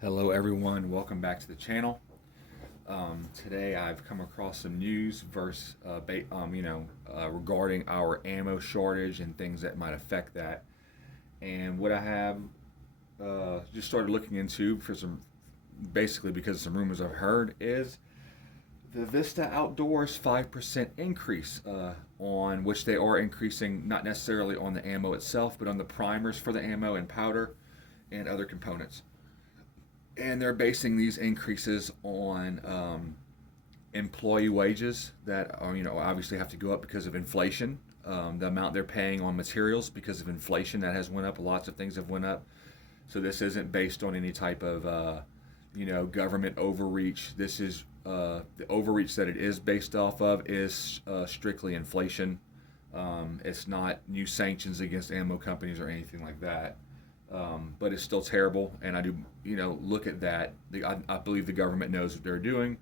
Hello everyone, welcome back to the channel. Today I've come across some news regarding our ammo shortage and things that might affect that. And what I have just started looking into basically because of some rumors I've heard, is the Vista Outdoors 5% increase, on which they are increasing not necessarily on the ammo itself, but on the primers for the ammo and powder and other components. And they're basing these increases on employee wages that are, obviously have to go up because of inflation. The amount they're paying on materials because of inflation that has went up. Lots of things have went up. So this isn't based on any type of, government overreach. This is the overreach that it is based off of is strictly inflation. It's not new sanctions against ammo companies or anything like that. But it's still terrible, and I do, look at that. I believe the government knows what they're doing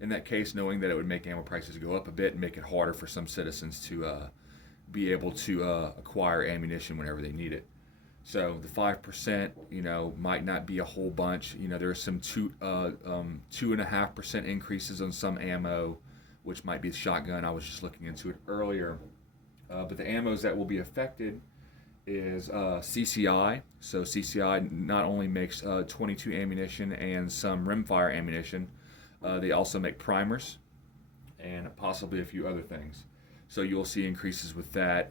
in that case, knowing that it would make ammo prices go up a bit and make it harder for some citizens to be able to acquire ammunition whenever they need it. So the 5%, might not be a whole bunch. There's some 2.5% increases on some ammo, which might be the shotgun. I was just looking into it earlier, but the ammos that will be affected is CCI. So CCI not only makes 22 ammunition and some rimfire ammunition, they also make primers and possibly a few other things. So you'll see increases with that.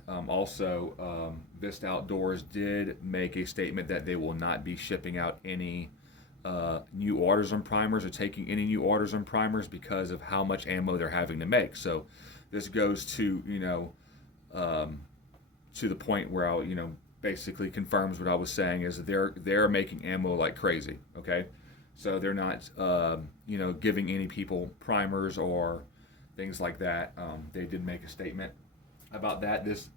Vista Outdoors did make a statement that they will not be shipping out any new orders on primers or taking any new orders on primers because of how much ammo they're having to make. So this goes to the point where I'll, basically confirms what I was saying, is that they're making ammo like crazy. Okay, so they're not, giving any people primers or things like that. They did make a statement about that. These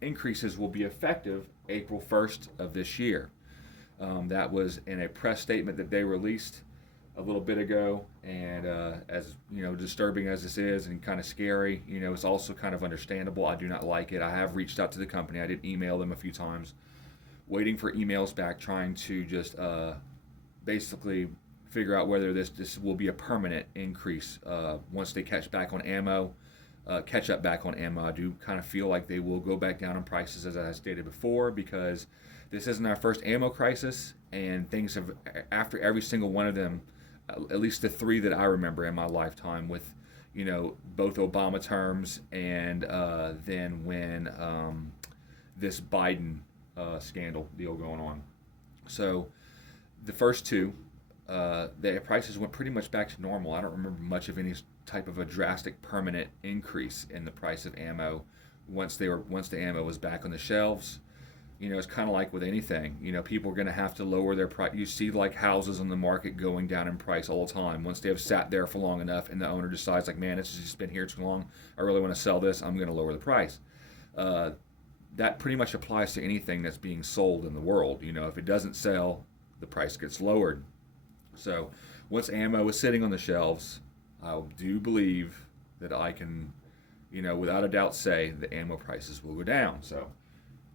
increases will be effective April 1st of this year. That was in a press statement that they released a little bit ago, and as disturbing as this is and kind of scary, it's also kind of understandable. I do not like it. I have reached out to the company. I did email them a few times, waiting for emails back, trying to just basically figure out whether this will be a permanent increase once they catch up back on ammo. I do kind of feel like they will go back down in prices, as I stated before, because this isn't our first ammo crisis, and things have, after every single one of them, at least the three that I remember in my lifetime, with both Obama terms and then when this Biden scandal deal going on. So the first two, the prices went pretty much back to normal. I don't remember much of any type of a drastic permanent increase in the price of ammo once the ammo was back on the shelves. It's kind of like with anything. People are going to have to lower their price. You see, like, houses on the market going down in price all the time. Once they have sat there for long enough, and the owner decides, like, man, it's just been here too long. I really want to sell this. I'm going to lower the price. That pretty much applies to anything that's being sold in the world. If it doesn't sell, the price gets lowered. So once ammo is sitting on the shelves, I do believe that I can, without a doubt, say the ammo prices will go down. So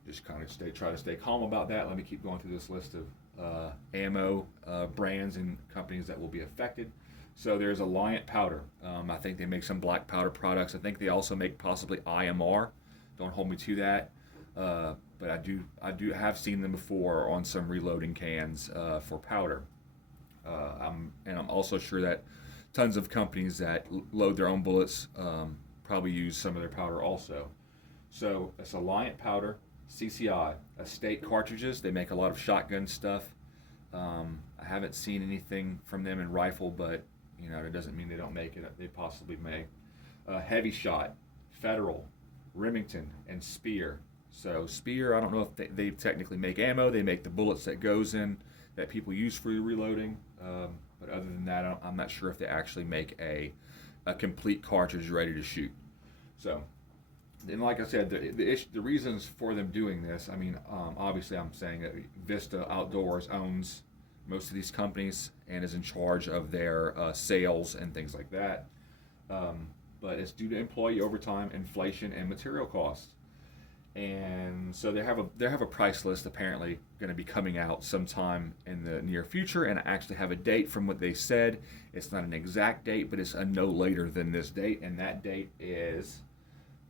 just kind of try to stay calm about that. Let me keep going through this list of ammo brands and companies that will be affected. So there's Alliant Powder. I think they make some black powder products. I think they also make possibly IMR. Don't hold me to that, but I do have seen them before on some reloading cans for powder. I'm also sure that tons of companies that load their own bullets probably use some of their powder also. So it's Alliant Powder, CCI, Estate Cartridges. They make a lot of shotgun stuff. I haven't seen anything from them in rifle, but that doesn't mean they don't make it. They possibly may. Heavy Shot, Federal, Remington, and Spear. So Spear, I don't know if they technically make ammo. They make the bullets that goes in that people use for reloading. But other than that, I'm not sure if they actually make a complete cartridge ready to shoot. So, and like I said, the reasons for them doing this, obviously I'm saying that Vista Outdoors owns most of these companies and is in charge of their sales and things like that. But it's due to employee overtime, inflation, and material costs. And so they have a price list apparently going to be coming out sometime in the near future, and I actually have a date from what they said. It's not an exact date, but it's a no later than this date, and that date is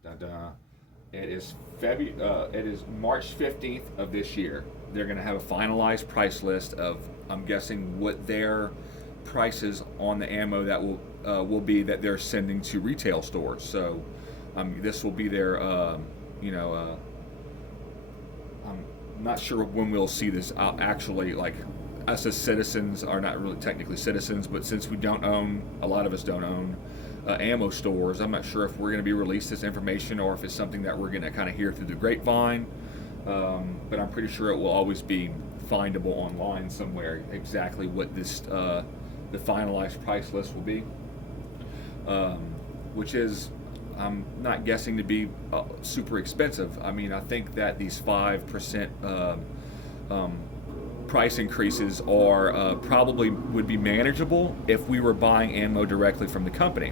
it is it is March 15th of this year. They're going to have a finalized price list of, I'm guessing, what their prices on the ammo that will be that they're sending to retail stores. So this will be their I'm not sure when we'll see this actually, like, us as citizens are not really technically citizens, but since we don't own, a lot of us don't own ammo stores, I'm not sure if we're going to be released this information or if it's something that we're going to kind of hear through the grapevine. But I'm pretty sure it will always be findable online somewhere exactly what this the finalized price list will be, which is, I'm not guessing to be super expensive. I mean, I think that these 5% price increases are probably would be manageable if we were buying ammo directly from the company.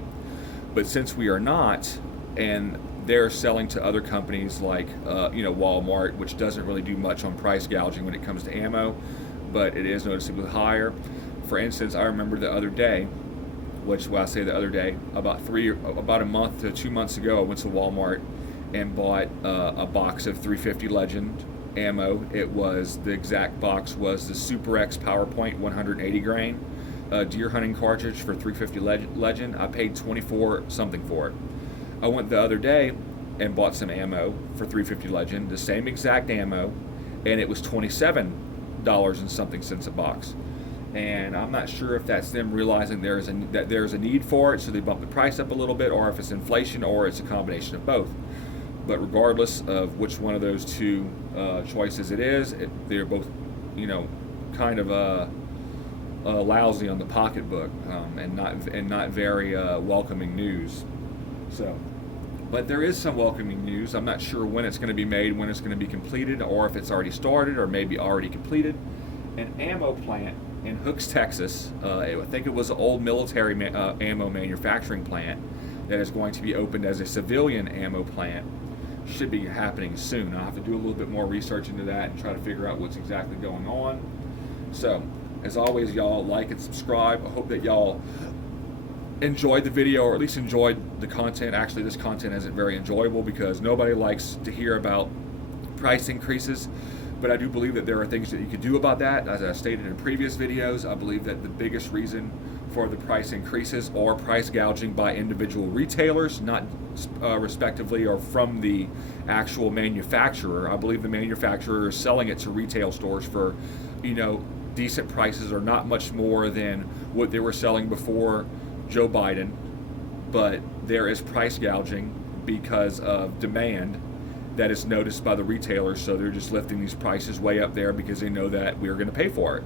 But since we are not, and they're selling to other companies like Walmart, which doesn't really do much on price gouging when it comes to ammo, but it is noticeably higher. For instance, I remember the other day, about a month to 2 months ago, I went to Walmart and bought a box of 350 Legend ammo. The exact box was the Super X PowerPoint 180 grain deer hunting cartridge for 350 Legend. I paid 24 something for it. I went the other day and bought some ammo for 350 Legend, the same exact ammo, and it was $27 and something cents a box. And I'm not sure if that's them realizing that there's a need for it, so they bump the price up a little bit, or if it's inflation, or it's a combination of both. But regardless of which one of those two choices it is, they're both, kind of lousy on the pocketbook, and not very welcoming news. So, but there is some welcoming news. I'm not sure when it's going to be made, when it's going to be completed, or if it's already started, or maybe already completed. An ammo plant in Hooks, Texas. I think it was an old military ammo manufacturing plant that is going to be opened as a civilian ammo plant. Should be happening soon. I'll have to do a little bit more research into that and try to figure out what's exactly going on. So, as always, y'all like and subscribe. I hope that y'all enjoyed the video, or at least enjoyed the content. Actually, this content isn't very enjoyable because nobody likes to hear about price increases. But I do believe that there are things that you could do about that. As I stated in previous videos, I believe that the biggest reason for the price increases are price gouging by individual retailers, not respectively or from the actual manufacturer. I believe the manufacturer is selling it to retail stores for, decent prices, or not much more than what they were selling before Joe Biden. But there is price gouging because of demand that is noticed by the retailers, so they're just lifting these prices way up there because they know that we're going to pay for it.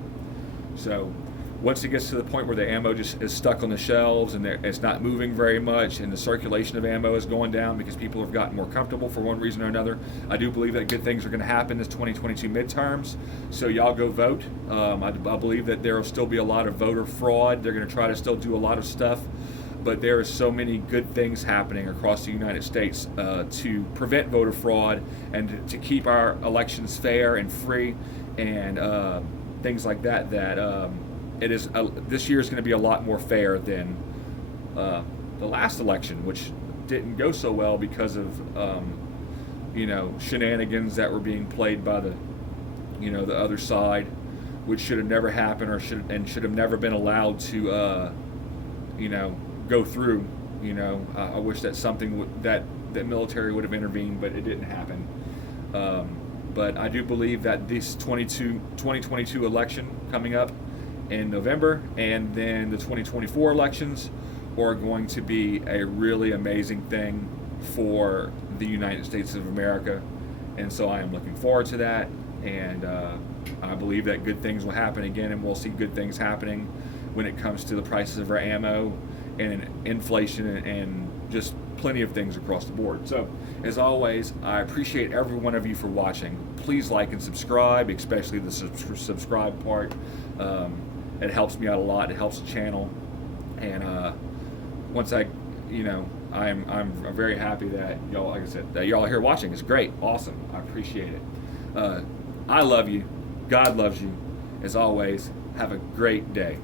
So once it gets to the point where the ammo just is stuck on the shelves and it's not moving very much, and the circulation of ammo is going down because people have gotten more comfortable for one reason or another, I do believe that good things are going to happen this 2022 midterms. So y'all go vote. I believe that there will still be a lot of voter fraud. They're going to try to still do a lot of stuff, but there is so many good things happening across the United States to prevent voter fraud and to keep our elections fair and free, and things like that, it is this year is going to be a lot more fair than the last election, which didn't go so well because of shenanigans that were being played by the other side, which should have never happened, or should have never been allowed to go through. I wish that something that military would have intervened, but it didn't happen. But I do believe that this 2022 election coming up in November, and then the 2024 elections, are going to be a really amazing thing for the United States of America. And so I am looking forward to that, and I believe that good things will happen again, and we'll see good things happening when it comes to the prices of our ammo and inflation and just plenty of things across the board. So, as always, I appreciate every one of you for watching. Please like and subscribe, especially the subscribe part. It helps me out a lot. It helps the channel. And once I I'm very happy that y'all, like I said, that y'all are here watching. It's great, awesome. I appreciate it. I love you. God loves you. As always, have a great day.